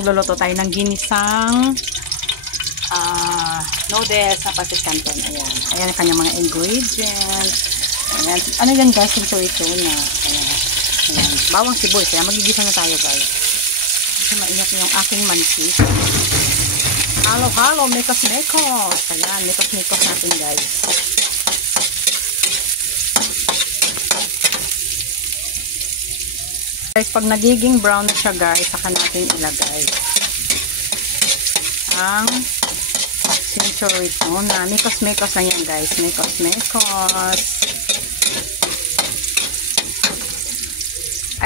Magluluto tayo ng ginisang noodles na pancit canton. Ayan. Ayan ang kanyang mga ingredients. Ayan. Ano yan guys? Ito na. Ayan. Ayan. Bawang sibuyas. Ayan. Magigisa na tayo guys. Kasi mainit yung aking mantik. Halo-halo. Mekos-mekos. Ayan. Mekos-mekos natin guys. Guys, pag nagiging brown na siya guys, saka natin ilagay ang century tuna. Mekos-mekos na yan guys. Mekos-mekos.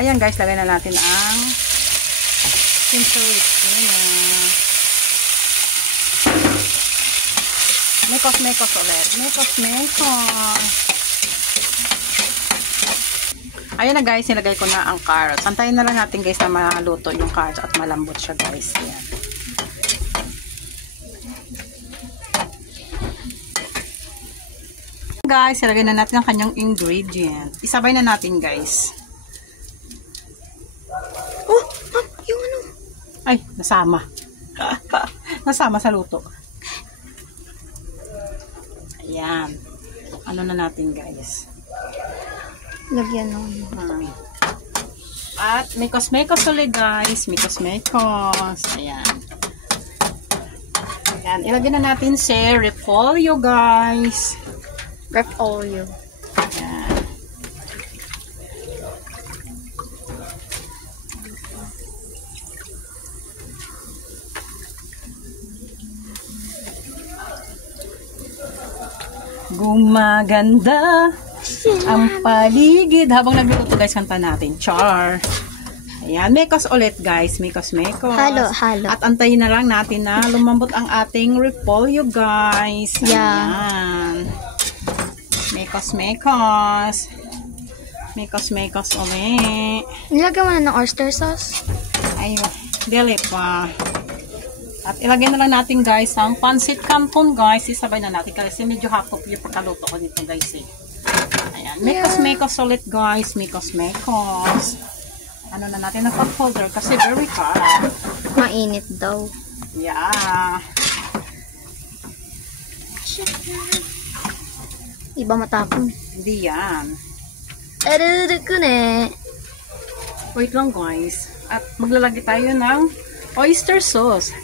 Ayan guys, lagay na natin ang century tuna. Mekos-mekos ulit. Mekos-mekos. Ayan na guys, nilagay ko na ang carrots. Antayin na lang natin guys na maluto yung carrots at malambot siya guys. Ayan. Guys, ilagay na natin ang kanyang ingredient. Isabay na natin guys. Oh, yung ano? Ay, nasama. Nasama sa luto. Ayan. Ano na natin guys? Lagyan ng at mekos-mekos ulit guys. Mekos-mekos. Ayan. Ayan. Ilagay na natin si repolyo guys. repolyo. Ayan. Gumaganda ang paligid. Habang nagluluto guys, kanta natin. Char. Ayan. Mekos ulit guys. Mekos-mekos. Halo, halo. At antayin na lang natin na lumambot ang ating repolyo guys. Yeah. Ayan. Mekos-mekos. Mekos-mekos ulit. Nilagyan mo na ng oyster sauce? Ay, dili pa. At ilagay na lang natin guys ang pancit canton guys. Isabay na natin kasi medyo hapok yung pagkaluto ko dito guys eh. Ayan. Mekos-mekos ulit guys. Mekos-mekos. Ano na natin ang cup holder kasi very hot. Mainit daw. Yeah. Iba matapon. Hindi yan. Arurukune. Wait lang guys. At maglalagay tayo ng oyster sauce.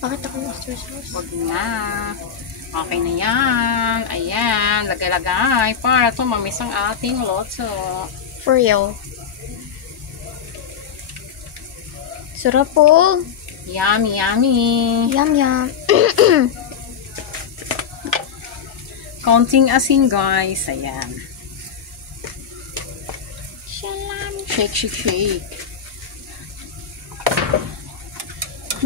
Bakit ako yung oyster sauce? Huwag na. Okay na yan. Ayan. Lagay-lagay para tumamis ang ating loto. For real. Sarap po. Yummy, yummy. Yum, yum. Konting asin guys. Ayan. Shake, shake, shake.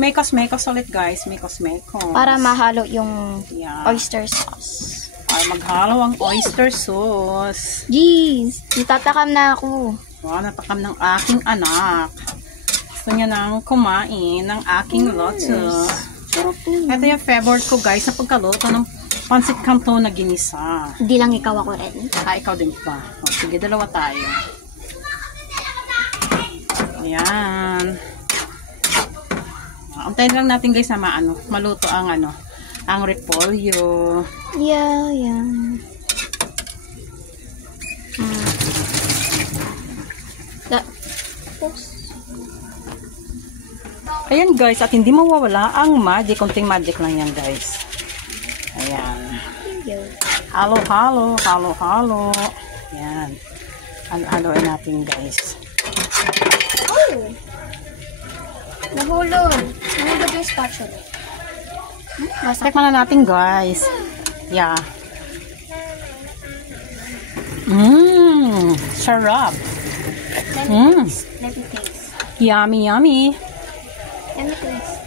Mekos-mekos ulit guys. Mekos-mekos. Para mahalo yung Yeah. oyster sauce. Para maghalo ang oyster sauce. Jeez. Natatakam na ako. Wow, natakam ng aking anak. Gusto niya nang kumain ng aking loto. Sarap po. Ito yung favorite ko guys sa pagkaluto ng pancit canton na ginisa. Hindi lang ikaw, ako rin. Ikaw din pa. O, sige, dalawa tayo. Ayan. Antayin lang natin guys na maluto ang ang repolyo. Yeah, yeah. Ayan guys, at hindi mawawala ang magic. Konting magic lang yan guys. Ayan. Halo, halo, halo, halo. Ayan. Halo-haloin natin guys. Oh! Nahulog. Nahulog yung spatula. Tikman na natin guys. Yeah. Sarap. Let me taste. Yummy, yummy. Let me taste.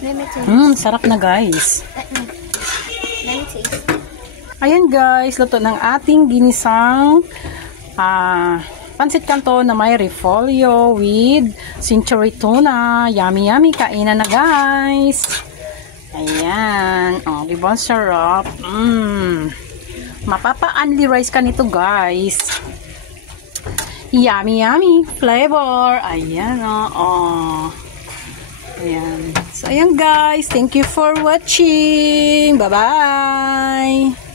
Let me taste. Sarap na guys. Let me taste. Ayan guys, luto ng ating ginisang pancit canton na may repolyo with century tuna. Yummy, yummy. Kainan na guys. Ayan. Oh, diba? Sarap. Mapapa-only rice ka nito guys. Yummy, yummy flavor. Ayan, oh. Ayan. So, ayan guys. Thank you for watching. Bye-bye.